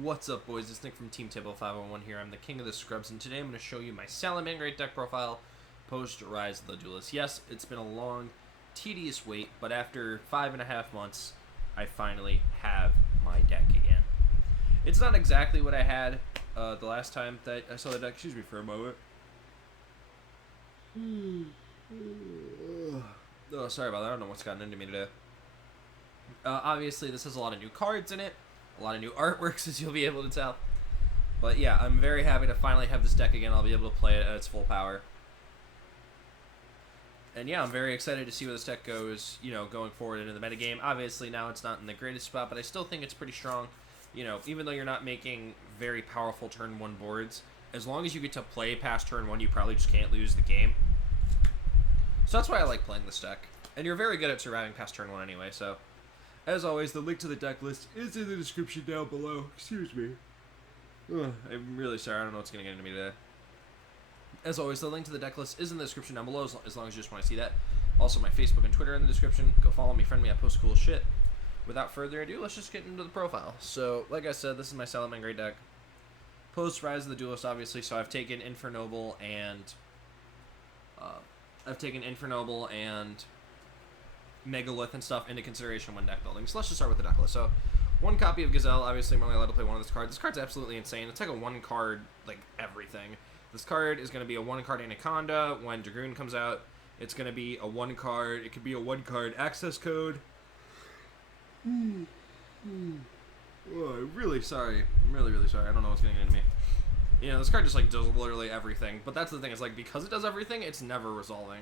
What's up, boys? It's Nick from Team Table 501 here. I'm the king of the scrubs, and today I'm going to show you my Salamangreat deck profile post Rise of the Duelist. Yes, it's been a long, tedious wait, but after 5.5 months, I finally have my deck again. It's not exactly what I had the last time that I saw the deck. Excuse me for a moment. Oh, sorry about that. I don't know what's gotten into me today. Obviously, this has a lot of new cards in it. A lot of new artworks, as you'll be able to tell. But yeah, I'm very happy to finally have this deck again. I'll be able to play it at its full power. And yeah, I'm very excited to see where this deck goes, going forward into the metagame. Obviously, now it's not in the greatest spot, but I still think it's pretty strong. Even though you're not making very powerful turn 1 boards, as long as you get to play past turn 1, you probably just can't lose the game. So that's why I like playing this deck. And you're very good at surviving past turn 1 anyway, so... As always, the link to the deck list is in the description down below. Excuse me. I'm really sorry. I don't know what's going to get into me today. As always, the link to the deck list is in the description down below, as long as you just want to see that. Also, my Facebook and Twitter in the description. Go follow me, friend me. I post cool shit. Without further ado, let's just get into the profile. So, like I said, this is my Salamangreat deck. Post Rise of the Duelist, obviously. So I've taken Infernoble and Megalith and stuff into consideration when deck building. So let's just start with the deck list. So, 1 copy of Gazelle. Obviously, I'm only allowed to play 1 of this card. This card's absolutely insane. It's like a 1 card, like, everything. This card is going to be a 1 card Anaconda. When Dragoon comes out, it's going to be a 1 card. It could be a 1 card access code. Oh, I'm really sorry. I'm really, really sorry. I don't know what's getting into me. This card just, like, does literally everything. But that's the thing. Is like, because it does everything, it's never resolving.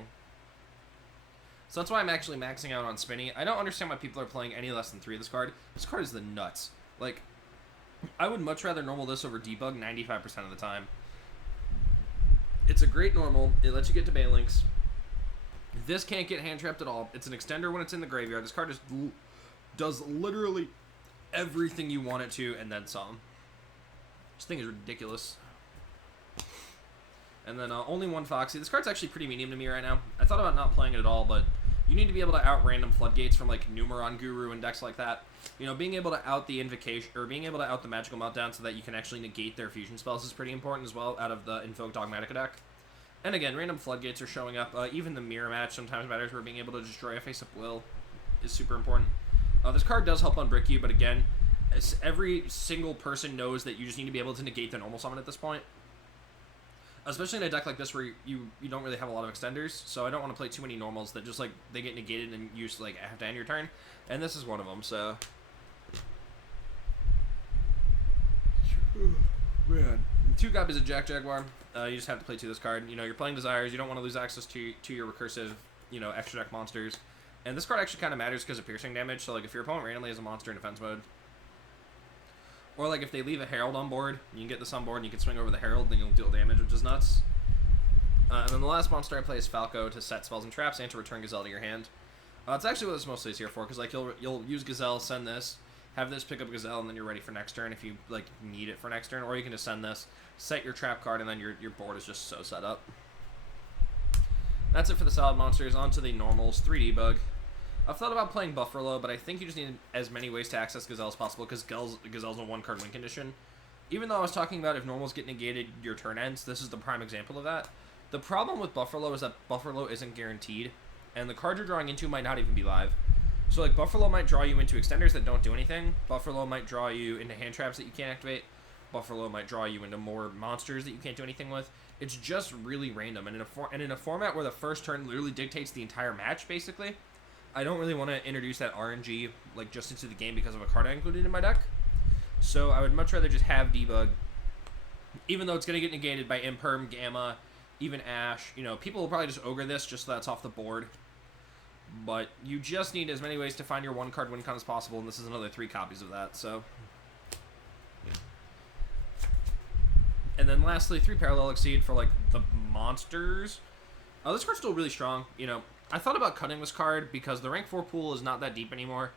So that's why I'm actually maxing out on Spinny. I don't understand why people are playing any less than 3 of this card. This card is the nuts. Like, I would much rather normal this over debug 95% of the time. It's a great normal. It lets you get to Banelinks. This can't get hand trapped at all. It's an extender when it's in the graveyard. This card just does literally everything you want it to and then some. This thing is ridiculous. And then only 1 Foxy. This card's actually pretty medium to me right now. I thought about not playing it at all, but you need to be able to out random floodgates from like Numeron Guru and decks like that. Being able to out the Invocation, or being able to out the Magical Meltdown so that you can actually negate their fusion spells is pretty important as well out of the Invoke Dogmatica deck. And again, random floodgates are showing up. Even the Mirror Match sometimes matters, where being able to destroy a Face-Up Will is super important. This card does help unbrick you, but again, every single person knows that you just need to be able to negate the normal summon at this point. Especially in a deck like this where you don't really have a lot of extenders, so I don't want to play too many normals that just, like, they get negated and you just, like, have to end your turn. And this is one of them, so... Man. 2 copies of Jack Jaguar. You just have to play 2 this card. You're playing Desires, you don't want to lose access to your recursive, extra deck monsters. And this card actually kind of matters because of piercing damage, so, like, if your opponent randomly has a monster in defense mode, or, like, if they leave a Herald on board, you can get this on board and you can swing over the Herald, then you'll deal damage, which is nuts. And then the last monster I play is Falco to set spells and traps and to return Gazelle to your hand. It's actually what this mostly is here for, because, like, you'll use Gazelle, send this, have this pick up Gazelle, and then you're ready for next turn if you, like, need it for next turn. Or you can just send this, set your trap card, and then your board is just so set up. That's it for the solid monsters. On to the normals. 3D Bug. I've thought about playing Buffalo, but I think you just need as many ways to access Gazelle as possible, because Gazelle's a 1 card win condition. Even though I was talking about if normals get negated, your turn ends, this is the prime example of that. The problem with Buffalo is that Buffalo isn't guaranteed, and the card you're drawing into might not even be live. So, like, Buffalo might draw you into extenders that don't do anything. Buffalo might draw you into hand traps that you can't activate. Buffalo might draw you into more monsters that you can't do anything with. It's just really random, and in a format where the first turn literally dictates the entire match, basically, I don't really want to introduce that RNG, like, just into the game because of a card I included in my deck. So I would much rather just have Debug, even though it's going to get negated by Imperm, Gamma, even Ash. People will probably just ogre this just so that's off the board. But you just need as many ways to find your 1 card win con as possible, and this is another 3 copies of that, so... And then lastly, 3 Parallel Exceed for, like, the monsters. This card's still really strong, I thought about cutting this card because the rank 4 pool is not that deep anymore,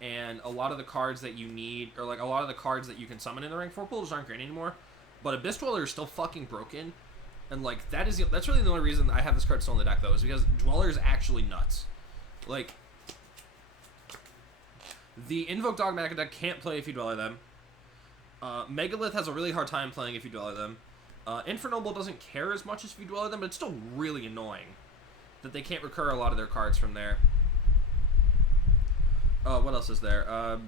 and a lot of the cards that you need, or like a lot of the cards that you can summon in the rank 4 pool just aren't great anymore. But Abyss Dweller is still fucking broken, and like that's really the only reason I have this card still in the deck though, is because Dweller is actually nuts. Like, the Invoke Dogmatica deck can't play if you Dweller them. Megalith has a really hard time playing if you Dueler them. Infernoble doesn't care as much as if you Dueler them, but it's still really annoying that they can't recur a lot of their cards from there. What else is there?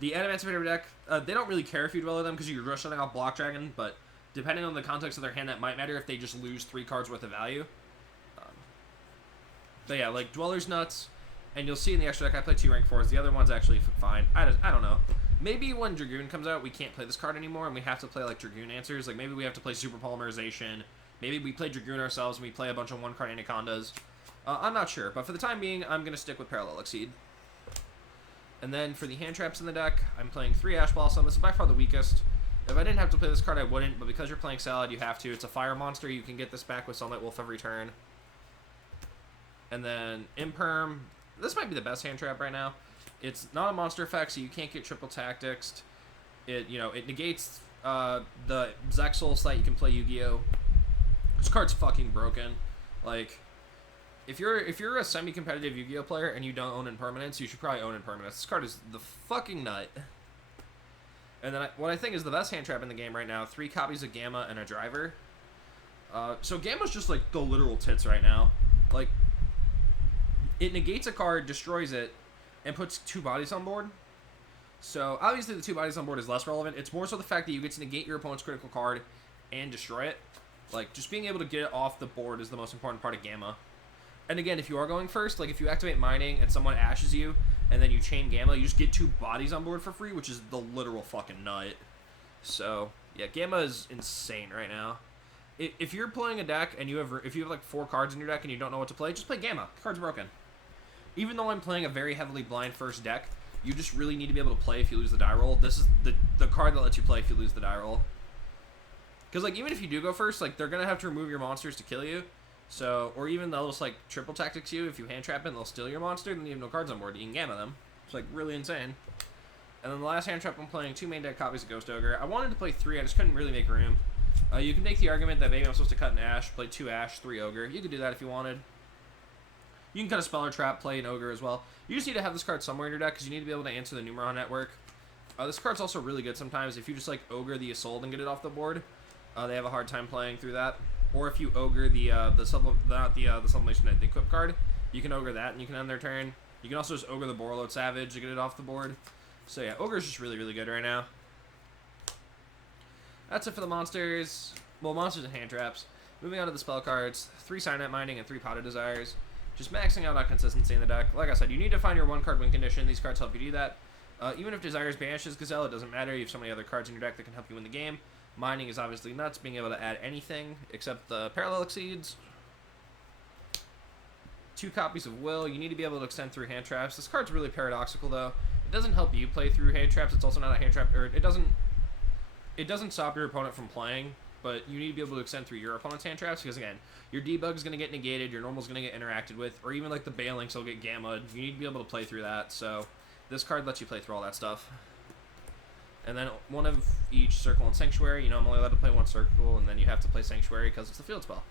The Adamantivator deck, they don't really care if you Dueler them because you're just shutting off Block Dragon, but depending on the context of their hand, that might matter if they just lose 3 cards worth of value. But yeah, like, Dweller's nuts, and you'll see in the extra deck I play 2 rank 4s. The other one's actually fine. I don't know. Maybe when Dragoon comes out, we can't play this card anymore, and we have to play, like, Dragoon Answers. Like, maybe we have to play Super Polymerization. Maybe we play Dragoon ourselves, and we play a bunch of 1-card Anacondas. I'm not sure, but for the time being, I'm going to stick with Parallel Exceed. And then for the hand traps in the deck, I'm playing 3 Ash Blossom. This is by far the weakest. If I didn't have to play this card, I wouldn't, but because you're playing Salad, you have to. It's a fire monster. You can get this back with Sunlight Wolf every turn. And then Imperm. This might be the best hand trap right now. It's not a monster effect, so you can't get triple tactics. It negates the Zexal so that you can play Yu-Gi-Oh! This card's fucking broken. Like, if you're a semi-competitive Yu-Gi-Oh! Player and you don't own Impermanence, you should probably own Impermanence. This card is the fucking nut. And then what I think is the best hand trap in the game right now, 3 copies of Gamma and a Driver. So Gamma's just like the literal tits right now. Like, it negates a card, destroys it, and puts 2 bodies on board. So obviously the 2 bodies on board is less relevant. It's more so the fact that you get to negate your opponent's critical card and destroy it. Like, just being able to get it off the board is the most important part of Gamma. And again, if you are going first, like if you activate Mining and someone ashes you, and then you chain Gamma, you just get 2 bodies on board for free, which is the literal fucking nut. So, yeah, Gamma is insane right now. If you're playing a deck and if you have like 4 cards in your deck and you don't know what to play, just play Gamma. The card's broken. Even though I'm playing a very heavily blind first deck, you just really need to be able to play if you lose the die roll. This is the card that lets you play if you lose the die roll. Because, like, even if you do go first, like, they're going to have to remove your monsters to kill you. So, or even they'll just, like, triple tactics you. If you hand trap it and they'll steal your monster, then you have no cards on board. You can Gamma them. It's, like, really insane. And then the last hand trap, I'm playing 2 main deck copies of Ghost Ogre. I wanted to play 3, I just couldn't really make room. You can make the argument that maybe I'm supposed to cut an Ash, play 2 Ash, 3 Ogre. You could do that if you wanted. You can cut a Spell or Trap, play an Ogre as well. You just need to have this card somewhere in your deck because you need to be able to answer the Numeron network. This card's also really good sometimes if you just, like, Ogre the Assault and get it off the board. They have a hard time playing through that. Or if you Ogre the Sublimation, the Equip card, you can Ogre that and you can end their turn. You can also just Ogre the Borreload Savage to get it off the board. So yeah, Ogre's just really, really good right now. That's it for the monsters. Well, monsters and hand traps. Moving on to the spell cards. 3 Signet Mining and 3 Pot of Desires. Just maxing out on consistency in the deck. Like I said, you need to find your 1-card win condition. These cards help you do that. Even if Desires banishes Gazelle, it doesn't matter. You have so many other cards in your deck that can help you win the game. Mining is obviously nuts, being able to add anything except the Parallel Exceeds. 2 copies of Will. You need to be able to extend through hand traps. This card's really paradoxical, though. It doesn't help you play through hand traps. It's also not a hand trap, or it doesn't stop your opponent from playing, but you need to be able to extend through your opponent's hand traps, because again, your debug's going to get negated, your normal's going to get interacted with, or even like the Balinks will get gammaed. You need to be able to play through that, so this card lets you play through all that stuff. And then 1 of each Circle and Sanctuary. You know, I'm only allowed to play 1 Circle, and then you have to play Sanctuary because it's a field spell.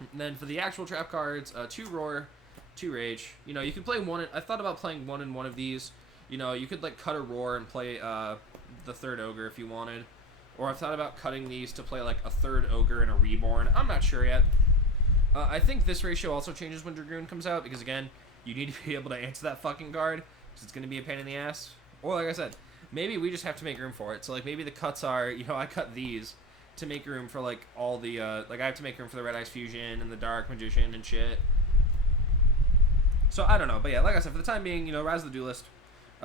And then for the actual trap cards, 2 Roar, 2 Rage. You know, you could play 1. I thought about playing 1 in one of these. You know, you could like cut a Roar and play the 3rd Ogre if you wanted. Or I've thought about cutting these to play like a 3rd Ogre and a Reborn. I'm not sure yet. I think this ratio also changes when Dragoon comes out because, again, you need to be able to answer that fucking guard because it's going to be a pain in the ass. Or, like I said, maybe we just have to make room for it. So, like, maybe the cuts are, you know, I cut these to make room for, like, all the, like, I have to make room for the Red Eyes Fusion and the Dark Magician and shit. So, I don't know. But, yeah, like I said, for the time being, you know, Rise of the Duelist,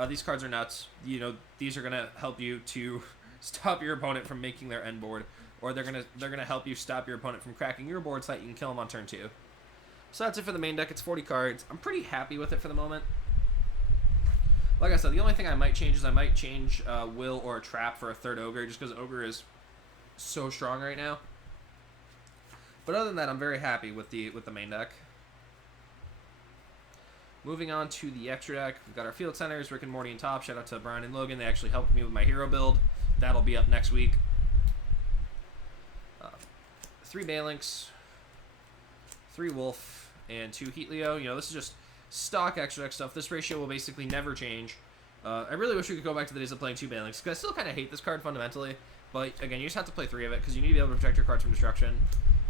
these cards are nuts. You know, these are going to help you to stop your opponent from making their end board. Or they're gonna help you stop your opponent from cracking your board so that you can kill them on turn 2. So that's it for the main deck. It's 40 cards. I'm pretty happy with it for the moment. Like I said, the only thing I might change is I might change Will or a Trap for a 3rd Ogre, just because Ogre is so strong right now. But other than that, I'm very happy with the main deck. Moving on to the extra deck, we've got our Field Centers, Rick and Morty and Top. Shout out to Brian and Logan. They actually helped me with my hero build. That'll be up next week. 3 Balinks, 3 Wolf, and 2 Heatleo. You know, this is just stock extra deck stuff. This ratio will basically never change. I really wish we could go back to the days of playing 2 Banelings, because I still kind of hate this card fundamentally. But again, you just have to play 3 of it, because you need to be able to protect your cards from destruction.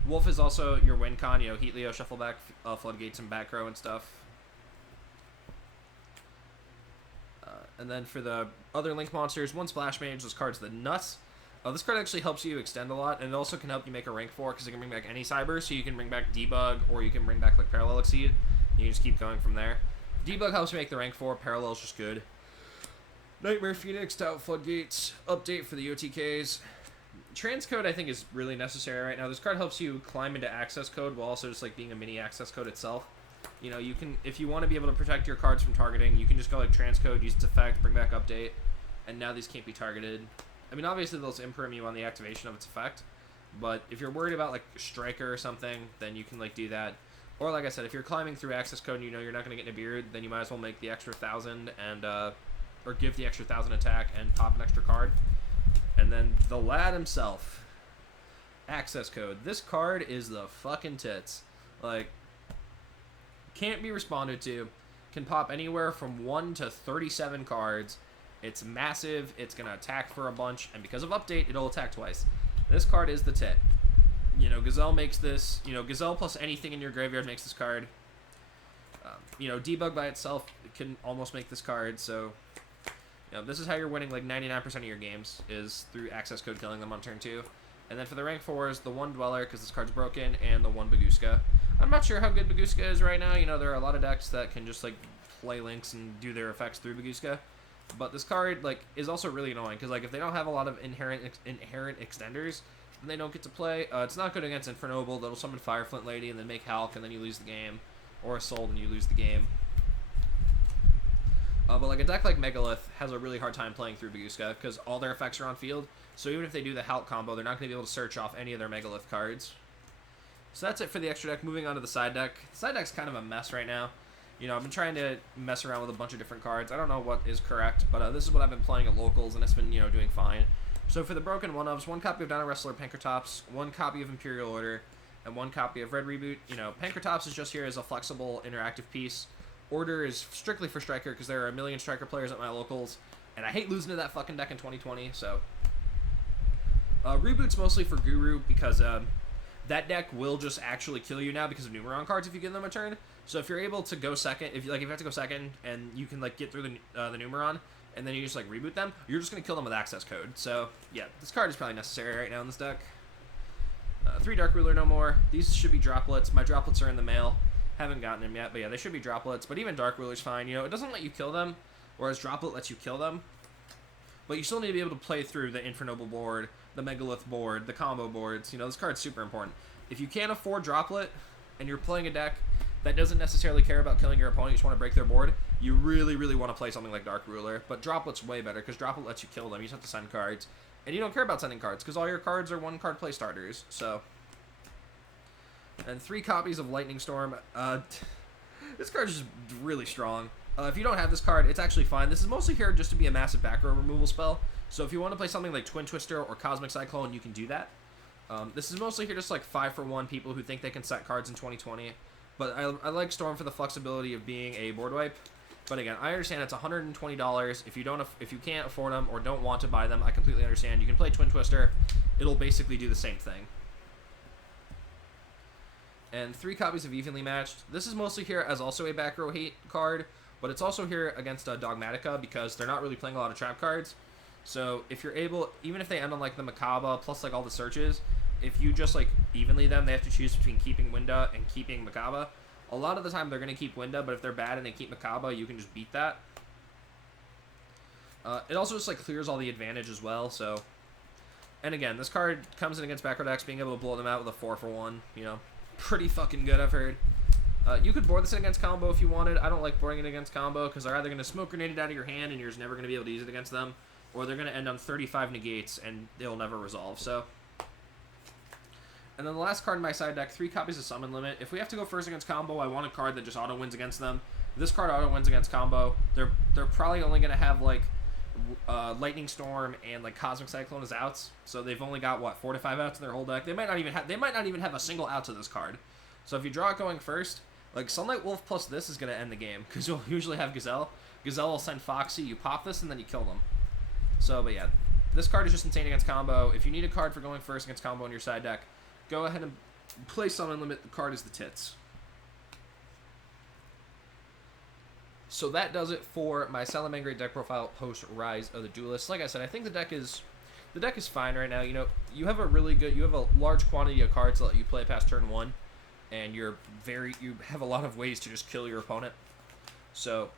Wolf is also your win con, you know, Heat Leo, Shuffle back, Floodgates, and back row and stuff. And then for the other Link monsters, 1 Splash Mage, this card's the nuts. This card actually helps you extend a lot, and it also can help you make a rank 4, because it can bring back any Cyber, so you can bring back Debug, or you can bring back, like, Parallel Exceed. You can just keep going from there. Debug helps you make the rank 4, Parallel is just good. Nightmare Phoenix, Stout Floodgates, update for the OTKs. Transcode, I think, is really necessary right now. This card helps you climb into access code while also just, like, being a mini access code itself. You know, you can, if you want to be able to protect your cards from targeting, you can just go, like, transcode, use its effect, bring back update, and now these can't be targeted. I mean, obviously, they'll imperm you on the activation of its effect, but if you're worried about, like, Striker or something, then you can, like, do that. Or, like I said, if you're climbing through access code and you know you're not going to get in a beard, then you might as well make the extra 1,000 and, or give the extra 1,000 attack and pop an extra card. And then the lad himself, access code. This card is the fucking tits. Like, can't be responded to, can pop anywhere from 1 to 37 cards. It's massive, it's going to attack for a bunch, and because of update, it'll attack twice. This card is the tit. You know, Gazelle makes this, you know, Gazelle plus anything in your graveyard makes this card. You know, Debug by itself can almost make this card, so, you know, this is how you're winning, like, 99% of your games, is through access code killing them on turn 2. And then for the rank 4s, the 1 Dweller, because this card's broken, and the 1 Baguska. I'm not sure how good Baguska is right now. You know, there are a lot of decks that can just, like, play links and do their effects through Baguska. But this card, like, is also really annoying, because, like, if they don't have a lot of inherent extenders, then they don't get to play. It's not good against Infernoble. That'll summon Fireflint Lady and then make Hulk, and then you lose the game. Or Assault, and you lose the game. But, like, a deck like Megalith has a really hard time playing through Baguska, because all their effects are on field. So even if they do the Hulk combo, they're not going to be able to search off any of their Megalith cards. So that's it for the extra deck. Moving on to the side deck. The side deck's kind of a mess right now. You know, I've been trying to mess around with a bunch of different cards. I don't know what is correct, but this is what I've been playing at locals, and it's been, you know, doing fine. So for the broken one-ofs, 1 copy of Dino Wrestler Pankratops, 1 copy of Imperial Order, and 1 copy of Red Reboot. You know, Pankratops is just here as a flexible, interactive piece. Order is strictly for Striker, because there are a million Striker players at my locals, and I hate losing to that fucking deck in 2020, so... Reboot's mostly for Guru, because that deck will just actually kill you now because of Numeron cards if you give them a turn. So if you're able to go second, if you have to go second, and you can, like, get through the Numeron, and then you just, like, reboot them, you're just going to kill them with access code. So, yeah, this card is probably necessary right now in this deck. 3 Dark Ruler no more. These should be droplets. My droplets are in the mail. Haven't gotten them yet, but yeah, they should be droplets. But even Dark Ruler's fine. You know, it doesn't let you kill them, whereas Droplet lets you kill them. But you still need to be able to play through the Infernoble board, the Megalith board, the combo boards. You know, this card's super important. If you can't afford Droplet, and you're playing a deck that doesn't necessarily care about killing your opponent, you just want to break their board, you really, really want to play something like Dark Ruler. But Droplet's way better, because Droplet lets you kill them. You just have to send cards. And you don't care about sending cards, because all your cards are 1-card play starters. So, and 3 copies of Lightning Storm. This card's just really strong. If you don't have this card, it's actually fine. This is mostly here just to be a massive back row removal spell. So if you want to play something like Twin Twister or Cosmic Cyclone, you can do that. This is mostly here just like 5-for-1 people who think they can set cards in 2020. But I like Storm for the flexibility of being a board wipe. But again, I understand it's $120. If you can't afford them or don't want to buy them, I completely understand. You can play Twin Twister. It'll basically do the same thing. And 3 copies of Evenly Matched. This is mostly here as also a back row hate card, but it's also here against Dogmatica because they're not really playing a lot of trap cards. So if you're able, even if they end on like the Makaba plus like all the searches, if you just like evenly them, they have to choose between keeping Winda and keeping Makaba. A lot of the time they're going to keep Winda, but if they're bad and they keep Makaba, you can just beat that. It also just like clears all the advantage as well, so... And again, this card comes in against back row decks, being able to blow them out with a 4-for-1, you know. Pretty fucking good, I've heard. You could board this in against combo if you wanted. I don't like boarding it against combo because they're either going to smoke grenade it out of your hand and you're just never going to be able to use it against them, or they're going to end on 35 negates and they'll never resolve, so... And then the last card in my side deck, 3 copies of Summon Limit. If we have to go first against combo, I want a card that just auto-wins against them. If this card auto-wins against combo, they're probably only going to have, like, Lightning Storm and, like, Cosmic Cyclone as outs. So they've only got, what, 4 to 5 outs in their whole deck? They might not even have a single out to this card. So if you draw it going first, like, Sunlight Wolf plus this is going to end the game, because you'll usually have Gazelle. Gazelle will send Foxy, you pop this, and then you kill them. So, but yeah, this card is just insane against combo. If you need a card for going first against combo in your side deck, go ahead and play Summon Limit. The card is the tits. So that does it for my Salamangreat deck profile post Rise of the Duelist. Like I said, I think the deck is fine right now. You know, you have a large quantity of cards that let you play past turn 1, and you have a lot of ways to just kill your opponent. So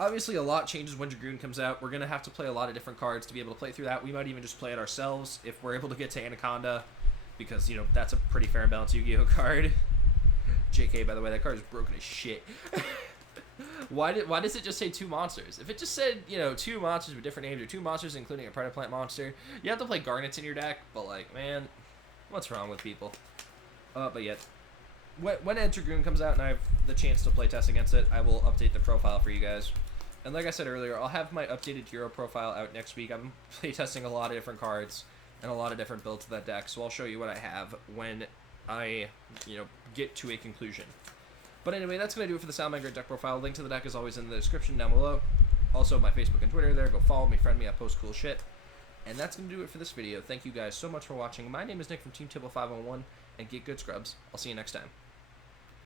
obviously a lot changes when Dragoon comes out. We're gonna have to play a lot of different cards to be able to play through that. We might even just play it ourselves if we're able to get to Anaconda, because you know that's a pretty fair and balanced Yu-Gi-Oh card. JK, by the way, that card is broken as shit. Why does it just say 2 monsters? If it just said, you know, 2 monsters with different names, or 2 monsters including a Predaplant monster, you have to play Garnets in your deck, but like, man, what's wrong with people? But yeah, when Ed Dragoon comes out and I have the chance to play test against it, I will update the profile for you guys. And like I said earlier, I'll have my updated Hero profile out next week. I'm playtesting a lot of different cards and a lot of different builds of that deck, so I'll show you what I have when I, you know, get to a conclusion. But anyway, that's going to do it for the Salamangreat deck profile. Link to the deck is always in the description down below. Also, my Facebook and Twitter there. Go follow me, friend me, I post cool shit. And that's going to do it for this video. Thank you guys so much for watching. My name is Nick from Team Tibble 501, and get good scrubs. I'll see you next time.